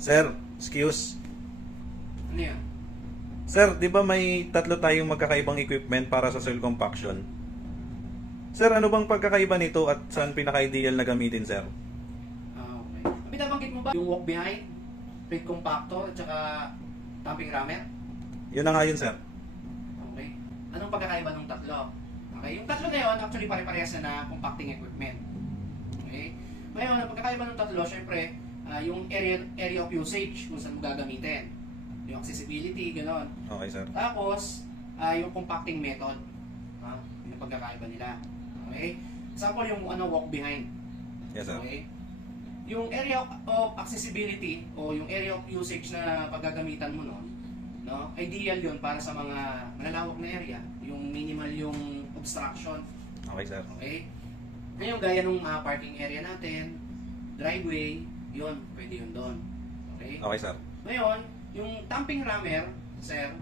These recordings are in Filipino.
Sir, excuse. Ano yan? Sir, di ba may tatlo tayong magkakaibang equipment para sa soil compaction? Sir, ano bang pagkakaiba nito at saan pinaka-ideal na gamitin, sir? Okay. Ang binabanggit mo ba yung walk behind, plate compactor, at saka tamping rammer? Yun na nga yun, sir. Okay. Anong pagkakaiba ng tatlo? Okay. Yung tatlo na yun, actually pare-parehas na compacting equipment. Okay. Ngayon, ang pagkakaiba ng tatlo, syempre, yung area of usage, kung saan mo gagamitin. Yung accessibility, gano'n. Okay, sir. Tapos, yung compacting method. Yung pagkakaiba nila. Okay? Example, yung walk behind. Yes, sir. Okay? Yung area of accessibility o yung area of usage na paggagamitan mo noon, no? Ideal yun para sa mga malalawak na area. Yung minimal yung obstruction. Okay, sir. Okay? Ngayon, gaya nung parking area natin, driveway, yun, pwede yun doon. Okay? Okay, sir. Ngayon, yung tamping rammer, sir,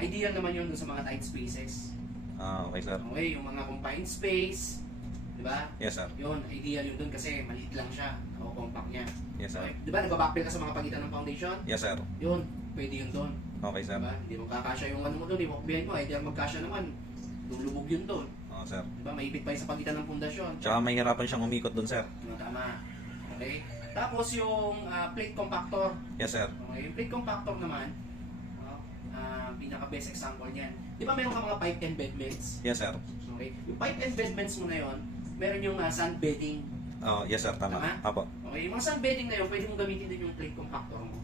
ideal naman yun dun sa mga tight spaces. Okay, sir. Okay, yung mga confined space, di ba? Yes, sir. Yun, ideal yun dun kasi maliit lang siya, o compact niya. Yes, sir. Okay. Di ba, nagbabackfill ka sa mga pagitan ng foundation? Yes, sir. Yun, pwede yun dun. Okay, sir. Diba? Hindi mo kakasya yung ano mo dun, yung walk behind mo, ideal magkasya naman, lulubog yun dun. Oo, sir. Di ba, maipit pa yung sa pagitan ng pundasyon. Tsaka mahirapan siyang umikot dun, sir. Tama. Okay? Tapos yung plate compactor. Yes, sir. Okay, yung plate compactor naman, pinaka-best example niyan. Di ba meron ka mga pipe embedments? Yes, sir. Okay, yung pipe embedments mo na yon, meron yung sand bedding. Oh, yes, sir. Tama. Tama? Apo. Okay, yung mga sand bedding na yun, pwede mong gamitin din yung plate compactor mo.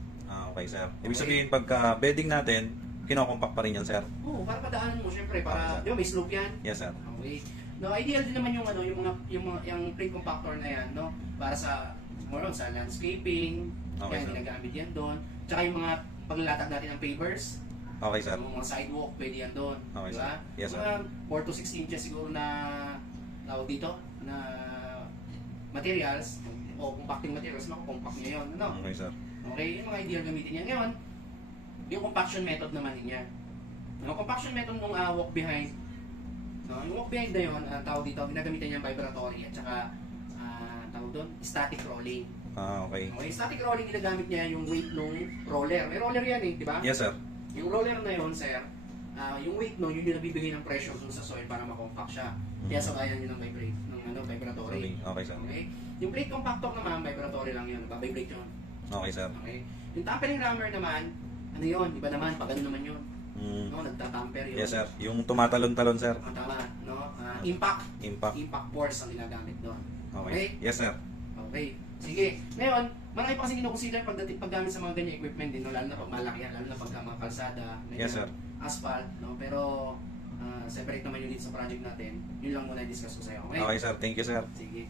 Okay, sir. Ibig Okay. sabihin, pagka bedding natin, kinokompak pa rin yan, sir. Oo, para padaanan mo, syempre, Okay, para, sir. di ba may slope yan? Yes, sir. Okay. No, ideal din naman yung yung plate compactor na yan, no? Para sa more on sa landscaping, Okay, yan, sir. ginagamit yan doon. Tsaka yung mga paglalatag natin ng pavers, Okay, sir. yung mga sidewalk, pwede yan doon. Okay, Diba? sir. Yes, sir. Mga 4 to 6 inches siguro na tawag dito, na materials, o compacting materials, mako-compact nyo yun. Ano? Okay, sir. Okay, yung mga ideal gamitin yan. Ngayon, yung compaction method naman din yan. Yung compaction method ng walk behind, no? Yung walk behind na yun, tawag dito, ginagamitan niya vibratory at saka tawag doon, static rolling. Okay. Okay, static rolling ginagamit niya yung weight ng roller. May roller yan di ba? Yes, sir. Yung roller na yun, sir, yung weight yun yung nabibigay ng pressure dun sa soil para ma-compact siya. Kaya sagayan yun ng vibratory. Okay, sir. Okay? Yung plate compactor naman, vibratory lang yun. Nagbabibrate yun. Okay, sir. Okay? Yung tampering rammer naman, ano yun? Di ba naman? Pag ano naman yun? No, nagtatamper yun. Yes, sir. Yung tumatalon-talon, sir. Tama, no? Impact. Impact. Impact force ang ginagamit doon. Okay. Yes, sir. Okay. Sige. Ngayon, marami pa kasi kinoconsider paggamit sa mga ganyan equipment din, no? Lalo na pag malaki yan, lalo na pag mga kalsada, Yes, sir. asphalt, no? Pero, separate naman yun dito sa project natin. Yun lang muna i-discuss ko sa'yo. Okay? Okay, sir. Thank you, sir. Sige.